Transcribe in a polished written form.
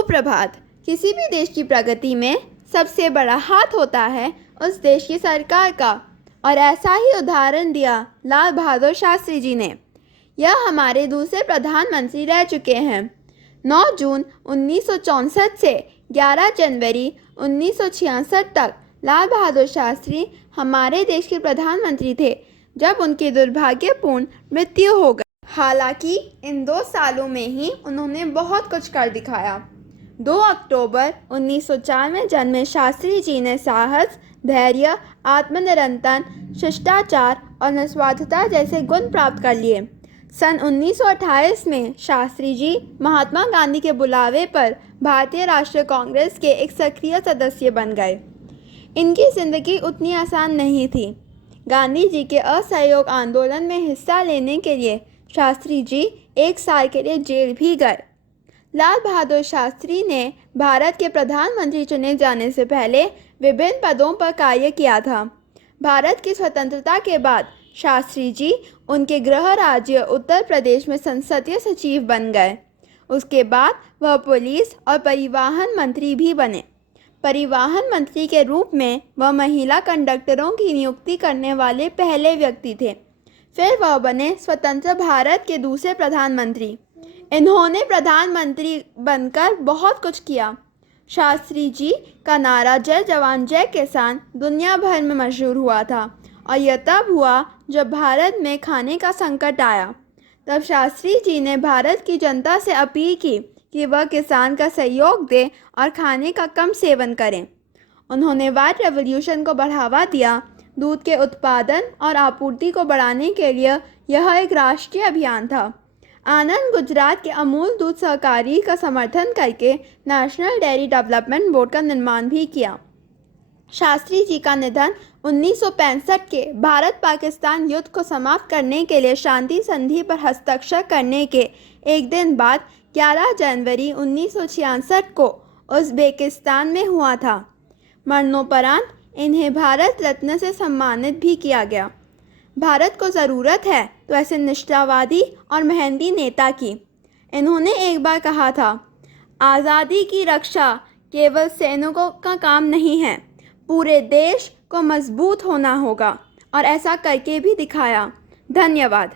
सुप्रभात। किसी भी देश की प्रगति में सबसे बड़ा हाथ होता है उस देश की सरकार का, और ऐसा ही उदाहरण दिया लाल बहादुर शास्त्री जी ने। यह हमारे दूसरे प्रधानमंत्री रह चुके हैं। 9 जून 1964 से 11 जनवरी 1966 तक लाल बहादुर शास्त्री हमारे देश के प्रधानमंत्री थे, जब उनकी दुर्भाग्यपूर्ण मृत्यु हो गई। हालांकि इन 2 सालों में ही उन्होंने बहुत कुछ कर दिखाया। 2 अक्टूबर 1904 में जन्मे शास्त्री जी ने साहस, धैर्य, आत्मनिरंतर, शिष्टाचार और निस्वार्थता जैसे गुण प्राप्त कर लिए। सन 1928 में शास्त्री जी महात्मा गांधी के बुलावे पर भारतीय राष्ट्रीय कांग्रेस के एक सक्रिय सदस्य बन गए। इनकी जिंदगी उतनी आसान नहीं थी। गांधी जी के असहयोग आंदोलन में हिस्सा लेने के लिए शास्त्री जी 1 साल के लिए जेल भी गए। लाल बहादुर शास्त्री ने भारत के प्रधानमंत्री चुने जाने से पहले विभिन्न पदों पर कार्य किया था। भारत की स्वतंत्रता के बाद शास्त्री जी उनके गृह राज्य उत्तर प्रदेश में संसदीय सचिव बन गए। उसके बाद वह पुलिस और परिवहन मंत्री भी बने। परिवहन मंत्री के रूप में वह महिला कंडक्टरों की नियुक्ति करने वाले पहले व्यक्ति थे। फिर वह बने स्वतंत्र भारत के दूसरे प्रधानमंत्री। इन्होंने प्रधानमंत्री बनकर बहुत कुछ किया। शास्त्री जी का नारा जय जवान जय किसान दुनिया भर में मशहूर हुआ था, और यह तब हुआ जब भारत में खाने का संकट आया। तब शास्त्री जी ने भारत की जनता से अपील की कि वह किसान का सहयोग दें और खाने का कम सेवन करें। उन्होंने व्हाइट रेवोल्यूशन को बढ़ावा दिया। दूध के उत्पादन और आपूर्ति को बढ़ाने के लिए यह एक राष्ट्रीय अभियान था। आनंद गुजरात के अमूल दूध सहकारी का समर्थन करके नेशनल डेयरी डेवलपमेंट बोर्ड का निर्माण भी किया। शास्त्री जी का निधन 1965 के भारत पाकिस्तान युद्ध को समाप्त करने के लिए शांति संधि पर हस्ताक्षर करने के एक दिन बाद 11 जनवरी 1966 को उज़्बेकिस्तान में हुआ था। मरणोपरांत इन्हें भारत रत्न से सम्मानित भी किया गया। भारत को ज़रूरत है तो ऐसे निष्ठावादी और मेहनती नेता की। इन्होंने एक बार कहा था, आज़ादी की रक्षा केवल सैनिकों का काम नहीं है, पूरे देश को मजबूत होना होगा, और ऐसा करके भी दिखाया। धन्यवाद।